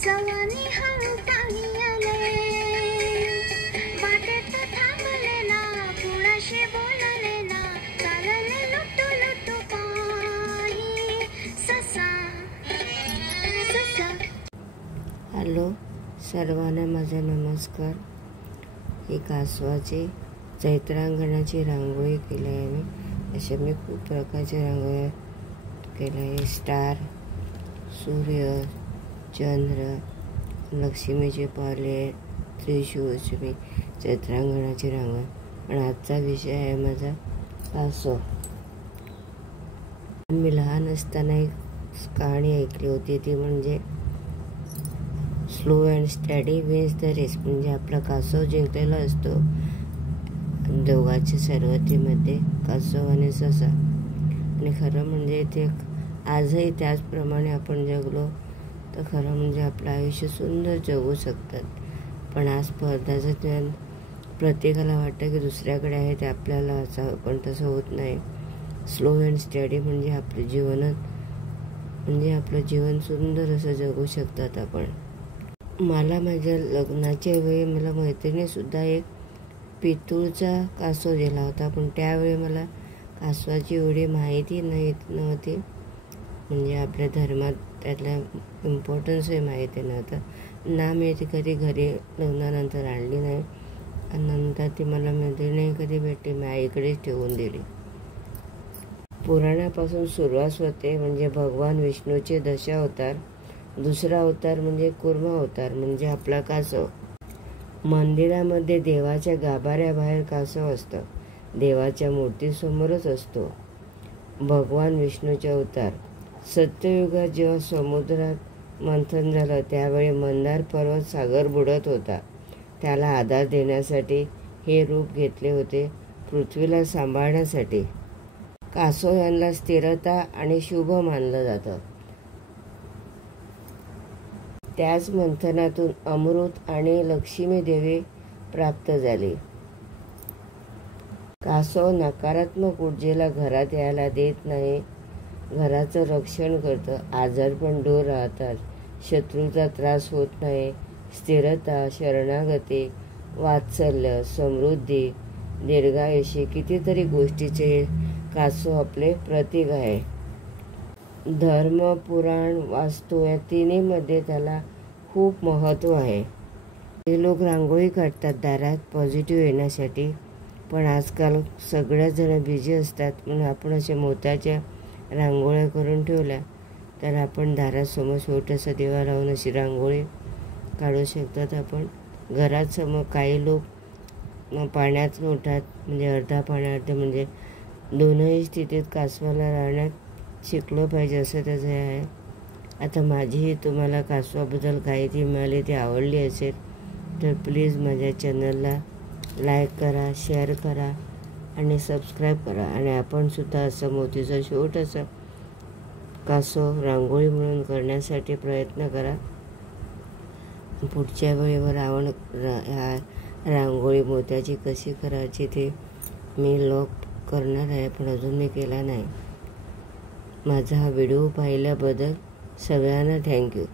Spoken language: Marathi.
कासवानी हळू पाणी आले, वाटेत थांबले ना, कुणाशी बोलले ना, चालले लुटू लुटू पायी. ससा ससा. हॅलो सर्वांना, माझा नमस्कार. ही कासवाची चैत्रांगणाची रांगोळी केली आहे मी. अशा मी खूप प्रकारच्या रांगोळ्या केल्या आहे. स्टार, सूर्य, चंद्र, लक्ष्मीचे पाले, त्रिशूळची मी चैत्रांगणाची रांगोळी. पण आजचा विषय आहे माझा कासव. मी लहान असताना एक कहाणी ऐकली होती, ती म्हणजे slow and steady wins the race. म्हणजे आपला कासव जिंकलेला असतो दोघांच्या सरवतीमध्ये, कासव आणि ससा. आणि खरं म्हणजे ते आजही त्याचप्रमाणे आपण जगलो तर खरं म्हणजे आपलं आयुष्य सुंदर जगू शकतात. पण आज स्पर्धाचं ज्ञान प्रत्येकाला वाटतं की दुसऱ्याकडे आहे ते आपल्याला असावं, पण तसं होत नाही. स्लो अँड स्टडी म्हणजे आपलं जीवनात म्हणजे आपलं जीवन सुंदर असं जगू शकतात आपण. मला माझ्या लग्नाच्या वेळी मला मैत्रिणीसुद्धा एक पितूळचा कासव दिला होता, पण त्यावेळी मला कासवाची एवढी माहिती नव्हती. म्हणजे आपल्या धर्मात त्यातल्या इम्पॉर्टन्सही माहिती नव्हतं ना. मी ती कधी घरी लग्नानंतर आणली नाही आणि नंतर ती मला मैत्रिणी कधी भेटली, मी आईकडेच ठेवून दिली. पुराणापासून सुरुवात होते. म्हणजे भगवान विष्णूचे दशावतार. दुसरा अवतार म्हणजे कूर्म अवतार, म्हणजे आपला कासव. मंदिरामध्ये देवाच्या गाभाऱ्याबाहेर कासव असतं, देवाच्या मूर्तीसमोरच असतो. भगवान विष्णूचे अवतार. सत्ययुगात जेव्हा समुद्रात मंथन झालं त्यावेळी मंदार पर्वत सागर बुडत होता, त्याला आधार देण्यासाठी हे रूप घेतले होते, पृथ्वीला सांभाळण्यासाठी. कासव यांना स्थिरता आणि शुभ मानलं जातं. त्याच मंथनातून अमृत आणि लक्ष्मी देवी प्राप्त झाली. कासव नकारात्मक ऊर्जेला घरात यायला देत नाही, घराचं रक्षण करतं, आजारपण दूर राहतात, शत्रूचा त्रास होत नाही. स्थिरता, शरणागती, वात्सल्य, समृद्धी, दीर्घायुष्य, कितीतरी गोष्टीचे कासव आपले प्रतीक आहे. धर्म, पुराण, वास्तू या तिन्हीमध्ये त्याला खूप महत्त्व आहे. हे लोक रांगोळी काढतात दारात पॉझिटिव्ह येण्यासाठी, पण आजकाल सगळ्याच जण बिझी असतात. म्हणून आपण अशा मोत्याच्या रांगोळ्या करून ठेवल्या तर आपण दारासमोर छोटासा दिवा लावून अशी रांगोळी काढू शकतात. आपण घरात समोर काही लोक पाण्यात उठतात, म्हणजे अर्धा पाण्यात, म्हणजे दोनही स्थितीत कासवाला राहण्यात शिकलं पाहिजे असं त्याचं आहे. आता माझीही तुम्हाला कासवाबद्दल काही ती मिळाली, ती आवडली असेल तर प्लीज माझ्या चॅनलला लाईक करा, शेअर करा आणि सबस्क्राईब करा. आणि आपणसुद्धा असं मोतीचं छोटंसं कासव रांगोळी म्हणून करण्यासाठी प्रयत्न करा. पुढच्या वेळेवर ह्या रांगोळी मोत्याची कशी करायची ते मी व्लॉग करणार आहे, पण अजून मी केला नाही. माझा हा व्हिडिओ पाहिल्याबद्दल सगळ्यांना थँक्यू.